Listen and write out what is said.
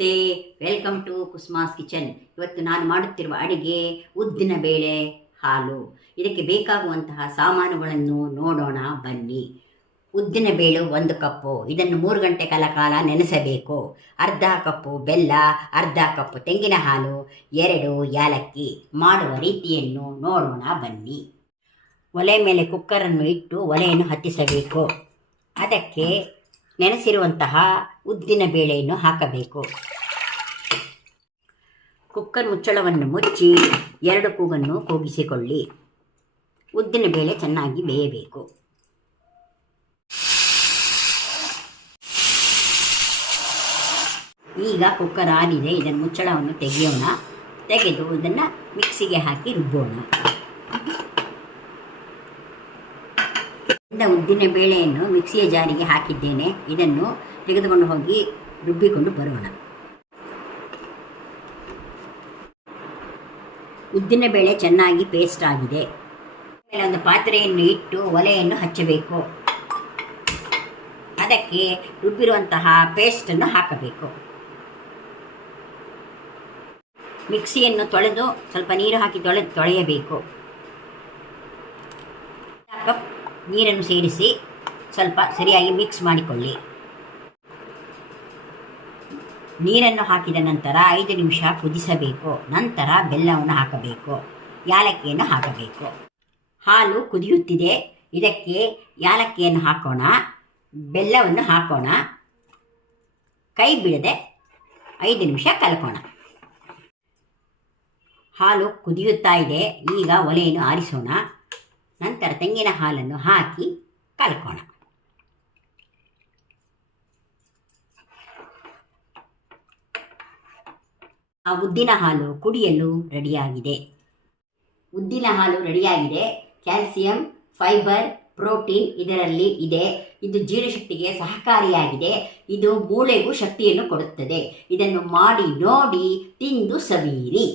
ನಮಸ್ತೆ, welcome to Kusuma's kitchen. ಇವತ್ತು ನಾನು ಮಾಡುತ್ತಿರುವ ಅಡಿಗೆ ಉದ್ದಿನ ಬೇಳೆ ಹಾಲು. ಇದಕ್ಕೆ ಬೇಕಾಗುವಂತಹ ಸಾಮಾನುಗಳನ್ನು ನೋಡೋಣ ಬನ್ನಿ. ಉದ್ದಿನ ಬೇಳೆ 1 ಕಪ್ಪು, ಇದನ್ನು 3 ಗಂಟೆ ಕಾಲ ನೆನೆಸಬೇಕು. ಅರ್ಧ ಕಪ್ಪು ಬೆಲ್ಲ, ಅರ್ಧ ಕಪ್ಪು ತೆಂಗಿನ ಹಾಲು, 2 ಏಲಕ್ಕಿ. ಮಾಡುವ ರೀತಿಯನ್ನು ನೋಡೋಣ ಬನ್ನಿ. ಒಲೆ ಮೇಲೆ ಕುಕ್ಕರನ್ನು ಇಟ್ಟು ಒಲೆಯನ್ನು ಹತ್ತಿಸಬೇಕು. ಅದಕ್ಕೆ ನೆನೆಸಿರುವಂತಹ ಉದ್ದಿನ ಬೇಳೆಯನ್ನು ಹಾಕಬೇಕು. ಕುಕ್ಕರ್ ಮುಚ್ಚಳವನ್ನು ಮುಚ್ಚಿ 2 ಕೂಗನ್ನು ಕೂಗಿಸಿಕೊಳ್ಳಿ. ಉದ್ದಿನ ಬೇಳೆ ಚೆನ್ನಾಗಿ ಬೇಯಬೇಕು. ಈಗ ಕುಕ್ಕರ್ ಆರಿದೆ. ಇದನ್ನು ಮುಚ್ಚಳವನ್ನು ತೆಗೆಯೋಣ. ತೆಗೆದು ಇದನ್ನು ಮಿಕ್ಸಿಗೆ ಹಾಕಿ ರುಬ್ಬೋಣ. ಉದ್ದಿನ ಬೇಳೆಯನ್ನು ಮಿಕ್ಸಿಯ ಜಾರಿಗೆ ಹಾಕಿದ್ದೇನೆ. ಇದನ್ನು ತೆಗೆದುಕೊಂಡು ಹೋಗಿ ರುಬ್ಬಿಕೊಂಡು ಬರೋಣ. ಉದ್ದಿನ ಬೇಳೆ ಚೆನ್ನಾಗಿ ಪೇಸ್ಟ್ ಆಗಿದೆ. ಒಂದು ಪಾತ್ರೆಯನ್ನು ಇಟ್ಟು ಒಲೆಯನ್ನು ಹಚ್ಚಬೇಕು. ಅದಕ್ಕೆ ರುಬ್ಬಿರುವಂತಹ ಪೇಸ್ಟನ್ನು ಹಾಕಬೇಕು. ಮಿಕ್ಸಿಯನ್ನು ತೊಳೆದು ಸ್ವಲ್ಪ ನೀರು ಹಾಕಿ ತೊಳೆಯಬೇಕು. ಕಪ್ ನೀರನ್ನು ಸೇರಿಸಿ ಸ್ವಲ್ಪ ಸರಿಯಾಗಿ ಮಿಕ್ಸ್ ಮಾಡಿಕೊಳ್ಳಿ. ನೀರನ್ನು ಹಾಕಿದ ನಂತರ 5 ನಿಮಿಷ ಕುದಿಸಬೇಕು. ನಂತರ ಬೆಲ್ಲವನ್ನು ಹಾಕಬೇಕು, ಯಾಲಕ್ಕಿಯನ್ನು ಹಾಕಬೇಕು. ಹಾಲು ಕುದಿಯುತ್ತಿದೆ. ಇದಕ್ಕೆ ಯಾಲಕ್ಕಿಯನ್ನು ಹಾಕೋಣ, ಬೆಲ್ಲವನ್ನು ಹಾಕೋಣ. ಕೈ ಬಿಡದೆ 5 ನಿಮಿಷ ಕಲ್ಕೋಣ. ಹಾಲು ಕುದಿಯುತ್ತಾ ಇದೆ. ಈಗ ಒಲೆಯನ್ನು ಆರಿಸೋಣ. ನಂತರ ತೆಂಗಿನ ಹಾಲನ್ನು ಹಾಕಿ ಕಲ್ಕೋಣ. ಆ ಉದ್ದಿನ ಹಾಲು ಕುಡಿಯಲು ರೆಡಿಯಾಗಿದೆ. ಉದ್ದಿನ ಹಾಲು ರೆಡಿಯಾಗಿದೆ. ಕ್ಯಾಲ್ಸಿಯಂ, ಫೈಬರ್, ಪ್ರೋಟೀನ್ ಇದರಲ್ಲಿ ಇದೆ. ಇದು ಜೀರ್ಣಶಕ್ತಿಗೆ ಸಹಕಾರಿಯಾಗಿದೆ. ಇದು ಮೂಳೆಗೂ ಶಕ್ತಿಯನ್ನು ಕೊಡುತ್ತದೆ. ಇದನ್ನು ಮಾಡಿ ನೋಡಿ, ತಿಂದು ಸವಿಯಿರಿ.